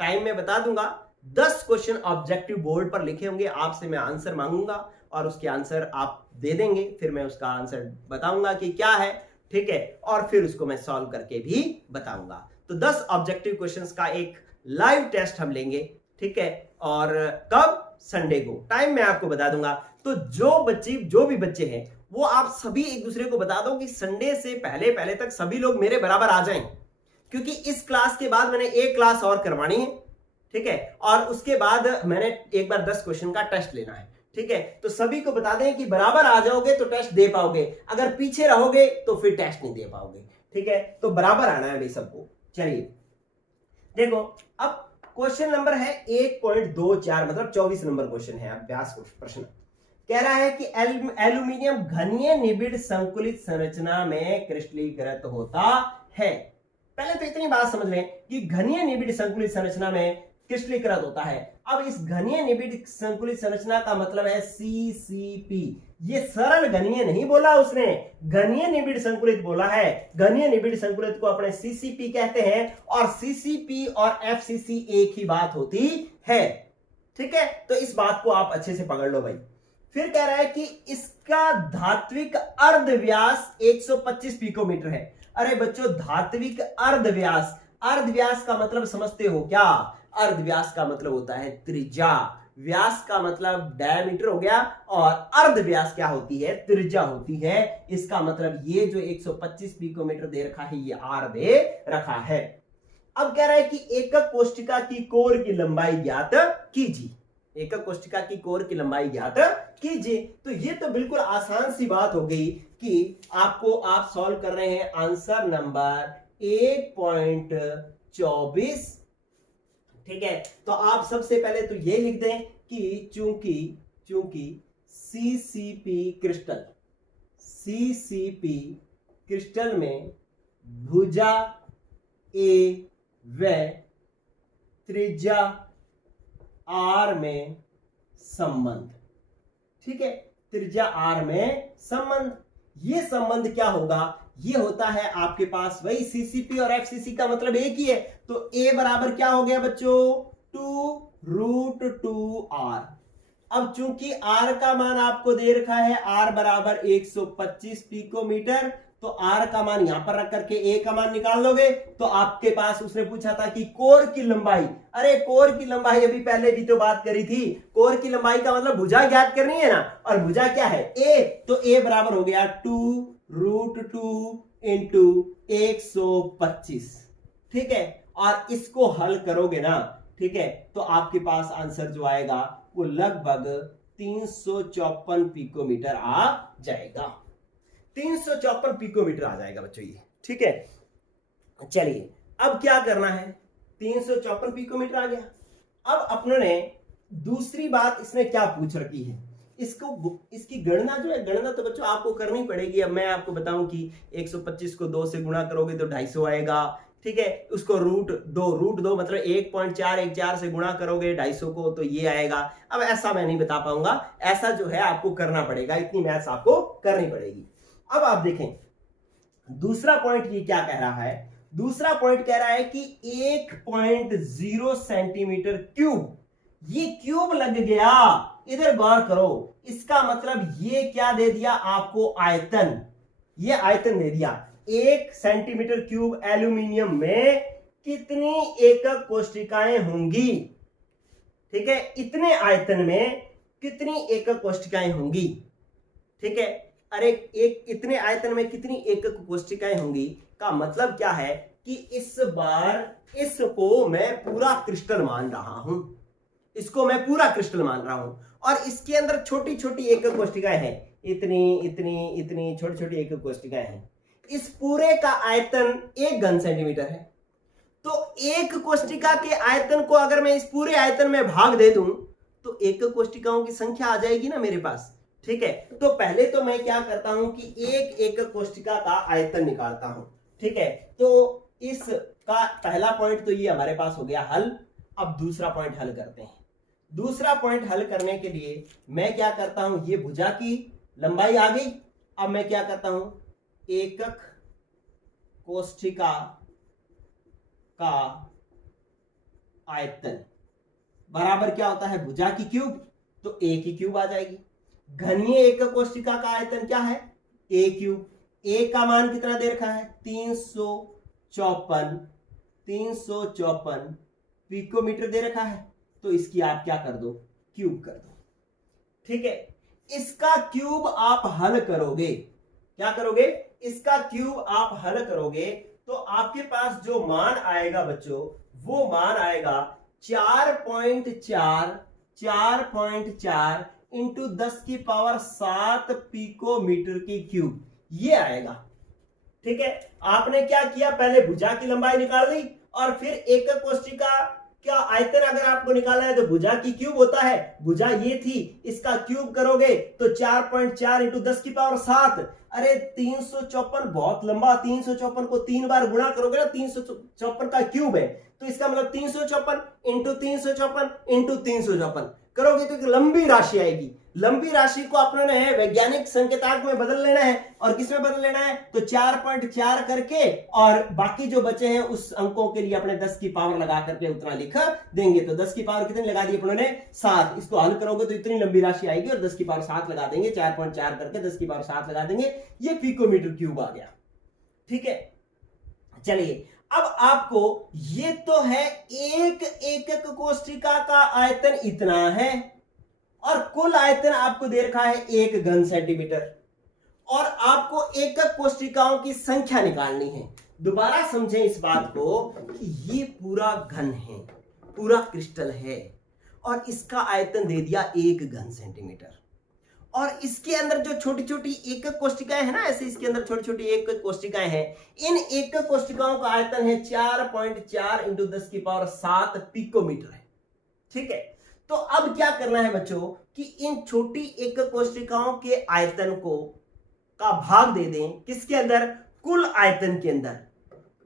टाइम में बता दूंगा। 10 क्वेश्चन ऑब्जेक्टिव बोर्ड पर लिखे होंगे, आपसे मैं आंसर मांगूंगा और उसके आंसर आप दे देंगे, फिर मैं उसका आंसर बताऊंगा कि क्या है। ठीक है, और फिर उसको मैं सॉल्व करके भी बताऊंगा। तो 10 ऑब्जेक्टिव क्वेश्चंस का एक लाइव टेस्ट हम लेंगे। ठीक है, और कब? संडे को। टाइम मैं आपको बता दूंगा। तो जो भी बच्चे हैं वो आप सभी एक दूसरे को बता दो कि संडे से पहले तक सभी लोग मेरे बराबर आ जाएं, क्योंकि इस क्लास के बाद मैंने एक क्लास और करवानी है। ठीक है, और उसके बाद मैंने एक बार 10 क्वेश्चन का टेस्ट लेना है। ठीक है, तो सभी को बता दें कि बराबर आ जाओगे तो टेस्ट दे पाओगे, अगर पीछे रहोगे तो फिर टेस्ट नहीं दे पाओगे। ठीक है, तो बराबर आना है भाई सबको। चलिए देखो, अब क्वेश्चन नंबर है 1.24, मतलब 24 नंबर क्वेश्चन है अभ्यास प्रश्न। कह रहा है कि एल्यूमिनियम घनीय निबिड़ संकुलित संरचना में क्रिस्टलीकृत होता है। पहले तो इतनी बात समझ लें कि घनीय निबिड़ संकुलित संरचना में क्रिस्टलीकृत होता है। अब इस घनीय निबिड़ संकुलित संरचना का मतलब है CCP। ये सरल घनीय नहीं बोला उसने, घनीय निबिड़ संकुलित बोला है। घनीय निबिड़ संकुलित को अपने CCP कहते हैं, और CCP और FCC एक ही बात होती है। ठीक है, तो इस बात को आप अच्छे से पकड़ लो भाई। फिर कह रहा है कि इसका धात्विक अर्धव्यास 125 पिकोमीटर है। अरे बच्चों, धात्विक अर्धव्यास का मतलब समझते हो क्या? अर्धव्यास का मतलब होता है त्रिज्या, व्यास का मतलब डायमीटर हो गया, और अर्धव्यास क्या होती है? त्रिज्या होती है। इसका मतलब ये जो 125 पिकोमीटर दे रखा है ये R दे रखा है। अब कह रहा है कि एकक कोष्ठिका की कोर की लंबाई ज्ञात कीजिए। एकक कोष्ठिका की कोर की लंबाई ज्ञात कीजिए। तो ये तो बिल्कुल आसान सी बात हो गई कि आप सॉल्व कर रहे हैं आंसर नंबर 1.24। ठीक है, तो आप सबसे पहले तो ये लिख दें कि चूंकि सीसीपी क्रिस्टल में भुजा ए व त्रिज्या आर में संबंध, ठीक है, त्रिज्या आर में संबंध, ये संबंध क्या होगा, ये होता है आपके पास वही सीसीपी और एफसीसी का मतलब एक ही है। तो ए बराबर क्या हो गया बच्चों, 2√2r। अब चूंकि r का मान आपको दे रखा है, r बराबर 125 पिकोमीटर, तो r का मान यहां पर रख करके a का मान निकाल लोगे तो आपके पास उसने पूछा था कि कोर की लंबाई। अरे कोर की लंबाई अभी पहले भी तो बात करी थी, कोर की लंबाई का मतलब भुजा ज्ञात करनी है ना, और भुजा क्या है a, तो a बराबर हो गया 2√2 इंटू 125। ठीक है, और इसको हल करोगे ना, ठीक है, तो आपके पास आंसर जो आएगा वो लगभग 354 पिकोमीटर आ जाएगा। 354 पिकोमीटर आ जाएगा बच्चों ये। ठीक है, चलिए अब क्या करना है, 354 पिकोमीटर आ गया। अब अपनों ने दूसरी बात इसने क्या पूछ रखी है, इसकी गणना जो है, गणना तो बच्चों आपको करनी पड़ेगी। अब मैं आपको बताऊं कि 125 को 2 से गुणा करोगे तो 250 आएगा। ठीक है, उसको रूट दो मतलब 1.414 से गुणा करोगे 250 को तो ये आएगा। अब ऐसा मैं नहीं बता पाऊंगा, ऐसा जो है आपको करना पड़ेगा, इतनी मैथ्स आपको करनी पड़ेगी। अब आप देखें दूसरा पॉइंट ये क्या कह रहा है, दूसरा पॉइंट कह रहा है कि 1.0 सेंटीमीटर क्यूब, ये क्यूब लग गया। इधर गौर करो, इसका मतलब ये क्या दे दिया आपको, आयतन, ये आयतन दे दिया। 1 सेंटीमीटर क्यूब एल्यूमिनियम में कितनी एकक कोष्ठिकाएं होंगी। ठीक है, इतने आयतन में कितनी एकक कोष्ठिकाएं होंगी। ठीक है, अरे एक इतने आयतन में कितनी एकक कोष्ठिकाएं होंगी का मतलब क्या है कि इस बार इसको मैं पूरा क्रिस्टल मान रहा हूं, इसको मैं पूरा क्रिस्टल मान रहा हूं, और इसके अंदर छोटी छोटी एकक कोष्ठिकाएं हैं, इतनी इतनी इतनी छोटी छोटी एकक कोष्ठिकाएं हैं। इस पूरे का आयतन 1 घन सेंटीमीटर है। तो एक कोष्ठिका के आयतन को अगर मैं इस पूरे आयतन में भाग दे दूं तो एकक कोष्ठिकाओं की संख्या आ जाएगी ना मेरे पास। ठीक है, तो पहले तो मैं क्या करता हूं कि एक एकक कोष्ठिका का आयतन निकालता हूं। ठीक है, तो इसका पहला पॉइंट तो ये हमारे पास हो गया हल। अब दूसरा पॉइंट हल करते हैं। दूसरा पॉइंट हल करने के लिए मैं क्या करता हूं, ये भुजा की लंबाई आ गई। अब मैं क्या करता हूं, एकक कोष्ठिका का आयतन बराबर क्या होता है, भुजा की क्यूब, तो ए की क्यूब आ जाएगी। घनीय एकक कोष्ठिका का आयतन क्या है, ए क्यूब। ए का मान कितना दे रखा है, 354 पिकोमीटर दे रखा है, तो इसकी आप क्या कर दो, क्यूब कर दो। ठीक है, इसका क्यूब आप हल करोगे, क्या करोगे, इसका क्यूब आप हल करोगे तो आपके पास जो मान आएगा बच्चों, वो मान आएगा 4.4 इंटू 10⁻7 पिकोमीटर की क्यूब, ये आएगा। ठीक है, आपने क्या किया, पहले भुजा की लंबाई निकाल ली और फिर एकक कोष्ठिका का आयतन अगर आपको निकालना है तो भुजा की क्यूब होता है, भुजा ये थी, इसका क्यूब करोगे तो 4.4 इंटू 10⁻7, अरे 354 बहुत लंबा, 354 को 3 बार गुणा करोगे ना, 354 का क्यूब है, तो इसका मतलब 354 इंटू 354 करोगे तो एक लंबी राशि आएगी। लंबी राशि को आपने वैज्ञानिक संकेतांक में बदल लेना है, और किसमें बदल लेना है, तो 4.4 करके, और बाकी जो बचे हैं उस अंकों के लिए अपने 10 की पावर लगा करके उतना लिख देंगे। तो 10 की पावर कितनी लगा दी अपने 7, इसको हल करोगे तो इतनी लंबी राशि आएगी, और 10 की पावर 7 लगा देंगे, 4.4 करके 10 की पावर 7 लगा देंगे, ये पिकोमीटर क्यूब आ गया। ठीक है, चलिए अब आपको, ये तो है एक एकक कोष्ठिका का आयतन इतना है, और कुल आयतन आपको दे रखा है 1 घन सेंटीमीटर, और आपको एकक कोष्ठिकाओं की संख्या निकालनी है। दोबारा समझें इस बात को कि ये पूरा घन है, पूरा क्रिस्टल है और इसका आयतन दे दिया 1 घन सेंटीमीटर। और इसके अंदर जो छोटी छोटी एकक कोशिकाएं है ना, ऐसे इसके अंदर छोटी छोटी एकक कोशिकाएं हैं, इन एकक कोशिकाओं का आयतन है 4.4 इंटू 10⁷ पिकोमीटर है। ठीक है, तो अब क्या करना है बच्चों कि इन छोटी एकक कोशिकाओं के आयतन को का भाग दे दें किसके अंदर, कुल आयतन के अंदर,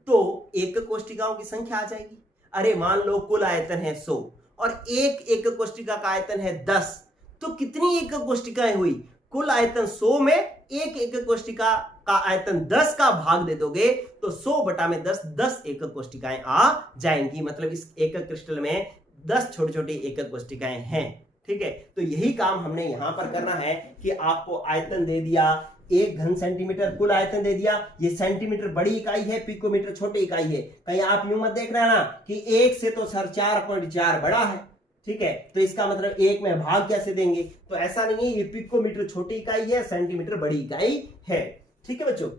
तो एकक कोशिकाओं की संख्या आ जाएगी। अरे मान लो कुल आयतन है 100 और एक एकक कोशिका का आयतन है 10, तो कितनी एकक कोशिकाएं हुई, कुल आयतन 100 में एक एकक कोशिका का आयतन 10 का भाग दे दोगे तो 100/10 10 एकक कोशिकाएं आ जाएंगी। मतलब इस एकक क्रिस्टल में 10 छोटी छोटी एकक कोशिकाएं हैं। ठीक है, तो यही काम हमने यहां पर करना है कि आपको आयतन दे दिया 1 घन सेंटीमीटर, कुल आयतन दे दिया। ये सेंटीमीटर बड़ी इकाई है, पिकोमीटर छोटी इकाई है। कहीं आप यूं मत देख रहे ना कि 1 से तो सर 4.4 बड़ा है। ठीक है, तो इसका मतलब 1 में भाग कैसे देंगे, तो ऐसा नहीं है, ये पिकोमीटर छोटी इकाई है, सेंटीमीटर बड़ी इकाई है। ठीक है बच्चों,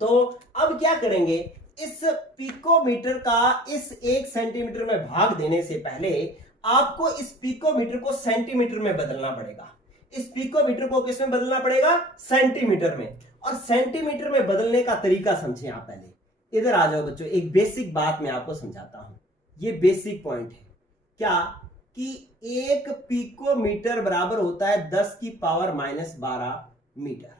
तो अब क्या करेंगे, इस पिकोमीटर का इस 1 सेंटीमीटर में भाग देने से पहले आपको इस पिकोमीटर को सेंटीमीटर में बदलना पड़ेगा। इस पिकोमीटर को किस में बदलना पड़ेगा, सेंटीमीटर में। और सेंटीमीटर में बदलने का तरीका समझें आप पहले। इधर आ जाओ बच्चों, एक बेसिक बात मैं आपको समझाता हूं। ये बेसिक पॉइंट है क्या कि 1 पिकोमीटर बराबर होता है 10⁻12 मीटर।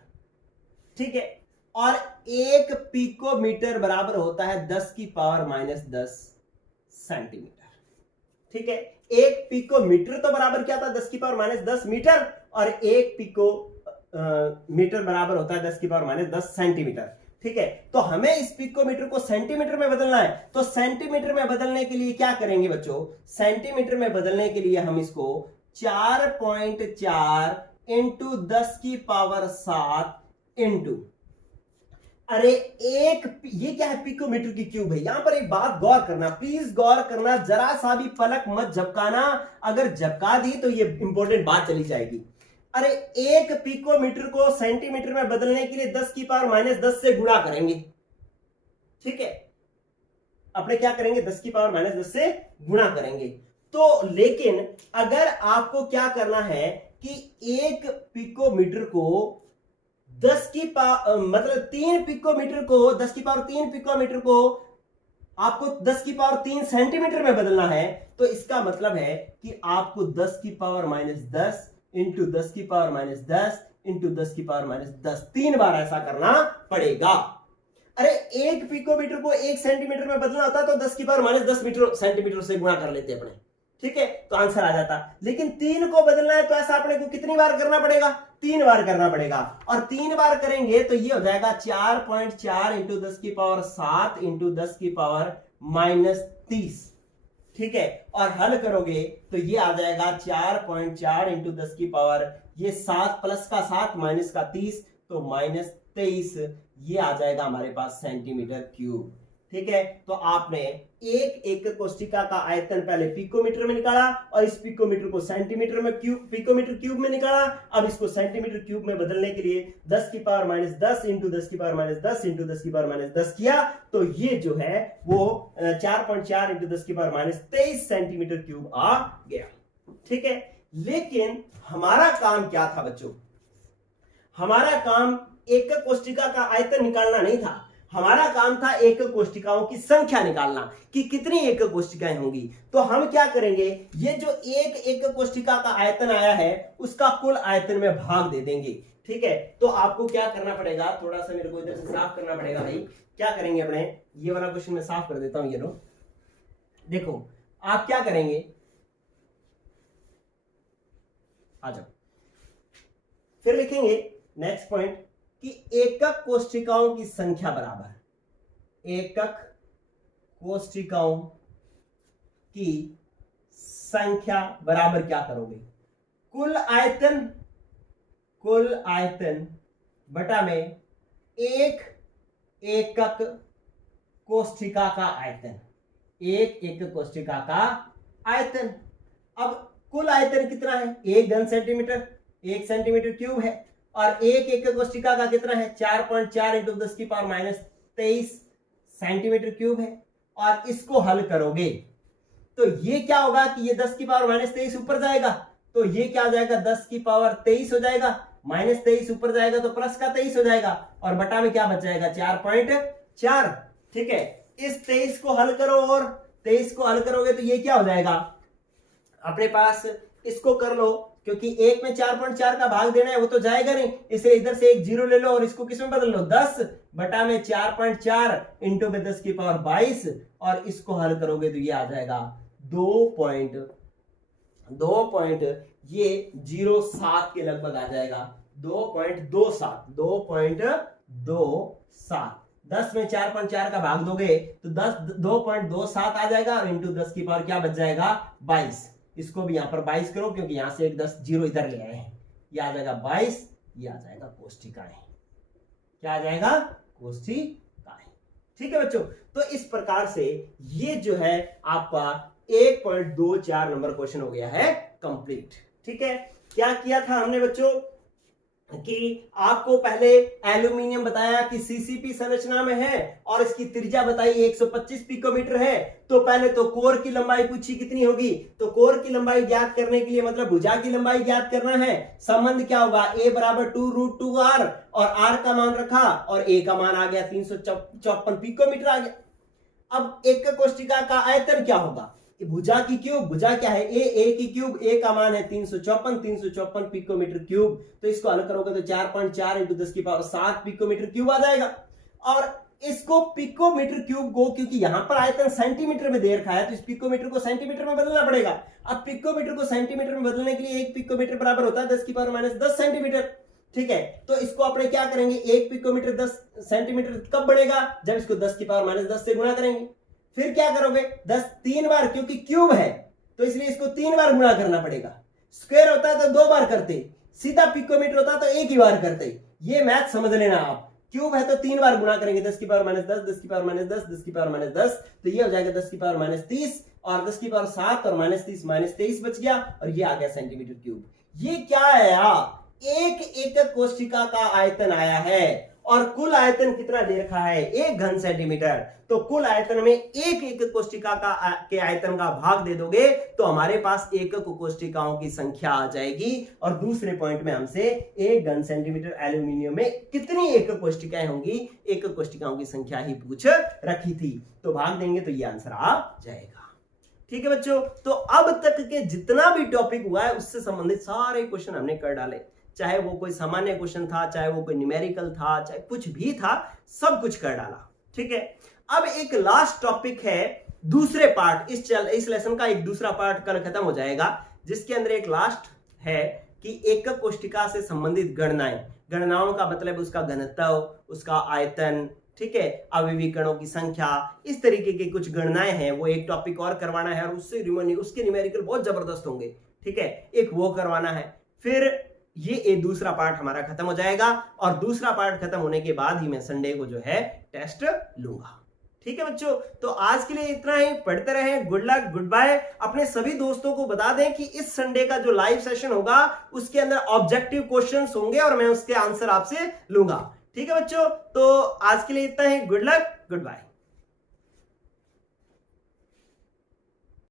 ठीक है, और 1 पिकोमीटर बराबर होता है 10⁻10 सेंटीमीटर। ठीक है, 1 पिकोमीटर तो बराबर क्या था, 10⁻10 मीटर, और 1 पिको मीटर बराबर होता है 10⁻10 सेंटीमीटर। ठीक है, तो हमें इस पिकोमीटर को सेंटीमीटर में बदलना है। तो सेंटीमीटर में बदलने के लिए क्या करेंगे बच्चों, सेंटीमीटर में बदलने के लिए हम इसको 4.4 इंटू 10⁻7 इंटू, अरे ये क्या है, पिकोमीटर की क्यूब है। यहां पर एक बात गौर करना, प्लीज गौर करना, जरा सा भी पलक मत झपकाना। अगर झपका दी तो ये इंपॉर्टेंट बात चली जाएगी। अरे 1 पिकोमीटर को सेंटीमीटर में बदलने के लिए 10⁻10 से गुणा करेंगे। ठीक है, अपने क्या करेंगे, 10⁻10 से गुणा करेंगे। तो लेकिन अगर आपको क्या करना है कि 1 पिकोमीटर को 3 पिकोमीटर को 10⁻3 पिकोमीटर को आपको 10⁻3 सेंटीमीटर में बदलना है, तो इसका मतलब है कि आपको 10⁻10 इंटू 10⁻10 इंटू 10⁻10 3 बार ऐसा करना पड़ेगा। अरे 1 पिकोमीटर को 1 सेंटीमीटर में बदलना होता तो 10⁻10 मीटर सेंटीमीटर से गुणा कर लेते अपने। ठीक है, तो आंसर आ जाता। लेकिन 3 को बदलना है तो ऐसा अपने को कितनी बार करना पड़ेगा, 3 बार करना पड़ेगा। और 3 बार करेंगे तो ये हो जाएगा 4.4 इंटू 10⁻7 इंटू 10⁻30। ठीक है, और हल करोगे तो ये आ जाएगा 4.4 इंटू 7 प्लस का 7 माइनस का 30 तो -23, ये आ जाएगा हमारे पास सेंटीमीटर क्यूब। ठीक है, तो आपने एक एकक कोशिका का आयतन पहले पिकोमीटर में निकाला और इस पिकोमीटर को सेंटीमीटर में पिकोमीटर क्यूब में निकाला। अब इसको सेंटीमीटर क्यूब में बदलने के लिए 10⁻10 इंटू 10⁻10 इंटू 10⁻10 किया, तो ये जो है वो 4.4 इंटू 10⁻23 सेंटीमीटर क्यूब आ गया। ठीक है, लेकिन हमारा काम क्या था बच्चों, हमारा काम एकक कोशिका का आयतन निकालना नहीं था, हमारा काम था एकक कोशिकाओं की संख्या निकालना कि कितनी एकक कोशिकाएं होंगी। तो हम क्या करेंगे, ये जो एक एकक कोशिका का आयतन आया है उसका कुल आयतन में भाग दे देंगे। ठीक है, तो आपको क्या करना पड़ेगा, थोड़ा सा मेरे को इधर से साफ करना पड़ेगा भाई। क्या करेंगे अपने, ये वाला क्वेश्चन मैं साफ कर देता हूं, ये लो देखो, आप क्या करेंगे, आ जाओ, फिर लिखेंगे नेक्स्ट पॉइंट कि एकक कोशिकाओं की संख्या बराबर, एकक कोशिकाओं की संख्या बराबर क्या करोगे, कुल आयतन बटा में एक एकक कोशिका का आयतन, एक एकक कोशिका का आयतन। अब कुल आयतन कितना है, 1 घन सेंटीमीटर, 1 सेंटीमीटर क्यूब है, और एक एकक कोशिका का कितना है 4.4 इंटू 10⁻23 सेंटीमीटर क्यूब है और इसको हल करोगे तो ये क्या होगा कि ये 10 की पावर माइनस 23 ऊपर जाएगा, तो ये क्या हो जाएगा 10 की पावर 23 हो जाएगा, माइनस 23 ऊपर जाएगा तो प्लस का 23 हो जाएगा और बटा में क्या बच जाएगा 4.4। ठीक है, इस 23 को हल करो और 23 को हल करोगे तो ये क्या हो जाएगा अपने पास, इसको कर लो क्योंकि एक में 4.4 का भाग देना है वो तो जाएगा नहीं, इसलिए इधर से एक जीरो ले लो और इसको किस में बदल लो 10 बटा में 4.4 इंटू में 10 की पावर 22 और इसको हल करोगे तो ये आ जाएगा 2.07 ये 07 के लगभग आ जाएगा 2.27 10 में 4.4 का भाग दोगे तो 2.27 आ जाएगा और इंटू 10 की पावर क्या बच जाएगा 22। इसको भी यहां पर 22 करो क्योंकि यहां से एक 10 जीरो इधर ले आए हैं, ये आ जाएगा 22, ये आ जाएगा कोष्ठिकाएं, क्या आ जाएगा कोष्ठिकाएं। ठीक है बच्चों, तो इस प्रकार से ये जो है आपका 1.24 नंबर क्वेश्चन हो गया है कंप्लीट। ठीक है, क्या किया था हमने बच्चों कि आपको पहले एल्यूमिनियम बताया कि सीसीपी संरचना में है और इसकी त्रिज्या बताई 125 पिकोमीटर है, तो पहले तो कोर की लंबाई पूछी कितनी होगी, तो कोर की लंबाई ज्ञात करने के लिए मतलब भुजा की लंबाई ज्ञात करना है, संबंध क्या होगा a बराबर 2√2r और r का मान रखा और a का मान आ गया 354 पिकोमीटर आ गया। अब एक कोष्ठिका का आयतन क्या होगा, भुजा की क्यूब, भुजा क्या है ए की क्यूब, ए का मान है 354 पिकोमीटर क्यूब, तो इसको हल करोगे तो 4.4 इंटू 10 की पावर 7 पिकोमीटर क्यूब आ जाएगा। और इसको पिकोमीटर क्यूब को, क्योंकि यहां पर आयतन सेंटीमीटर में दे रखा है तो इस पिकोमीटर को सेंटीमीटर में बदलना पड़ेगा। अब पिकोमीटर को सेंटीमीटर में बदलने के लिए एक पिकोमीटर बराबर होता है 10 की पावर माइनस 10 सेंटीमीटर। ठीक है, तो इसको अपने क्या करेंगे, एक पिकोमीटर 10 सेंटीमीटर कब बढ़ेगा, जब इसको 10 की पावर माइनस 10 से गुणा करेंगे। फिर क्या करोगे 10 3 बार, क्योंकि क्यूब है तो इसलिए इसको 3 बार गुणा करना पड़ेगा। स्क्वायर होता है तो 2 बार करते, सीधा पिकोमीटर होता तो एक ही बार करते। ये मैथ समझ लेना आप, क्यूब है तो 3 बार गुणा करेंगे 10 की पावर माइनस 10, 10 की पावर माइनस 10, 10 की पावर माइनस 10, तो ये हो जाएगा 10 की पावर माइनस 30 और 10 की पावर 7 और माइनस 30 बच गया और ये आ गया सेंटीमीटर क्यूब। ये क्या आया, एक एकक कोशिका का आयतन आया है और कुल आयतन कितना दे रखा है 1 घन सेंटीमीटर, तो कुल आयतन में एक एकक कोशिका के आयतन का भाग दे दोगे तो हमारे पास एकक कोशिकाओं की संख्या आ जाएगी। और दूसरे पॉइंट में हमसे 1 घन सेंटीमीटर एल्यूमिनियम में कितनी एकक कोशिकाएं होंगी, एकक कोशिकाओं की संख्या ही पूछ रखी थी, तो भाग देंगे तो ये आंसर आ जाएगा। ठीक है बच्चों, तो अब तक के जितना भी टॉपिक हुआ है उससे संबंधित सारे क्वेश्चन हमने कर डाले, चाहे वो कोई सामान्य क्वेश्चन था, चाहे वो कोई न्यूमेरिकल था, चाहे कुछ भी था, सब कुछ कर डाला। ठीक है, अब एक लास्ट टॉपिक है दूसरे पार्ट, इस लेसन का एक दूसरा पार्ट कल खत्म हो जाएगा, जिसके अंदर एक लास्ट है कि एकक कोशिका से संबंधित गणनाओं का मतलब उसका घनत्व, उसका आयतन, ठीक है, अवयवी कणों की संख्या, इस तरीके की कुछ गणनाएं हैं, वो एक टॉपिक और करवाना है और उसके न्यूमेरिकल बहुत जबरदस्त होंगे। ठीक है, एक वो करवाना है, फिर ये एक दूसरा पार्ट हमारा खत्म हो जाएगा और दूसरा पार्ट खत्म होने के बाद ही मैं संडे को जो है टेस्ट लूंगा। ठीक है बच्चों, तो आज के लिए इतना ही, पढ़ते रहें, गुड लक, गुड बाय। अपने सभी दोस्तों को बता दें कि इस संडे का जो लाइव सेशन होगा उसके अंदर ऑब्जेक्टिव क्वेश्चंस होंगे और मैं उसके आंसर आपसे लूंगा। ठीक है बच्चों, तो आज के लिए इतना ही, गुड लक, गुड बाय।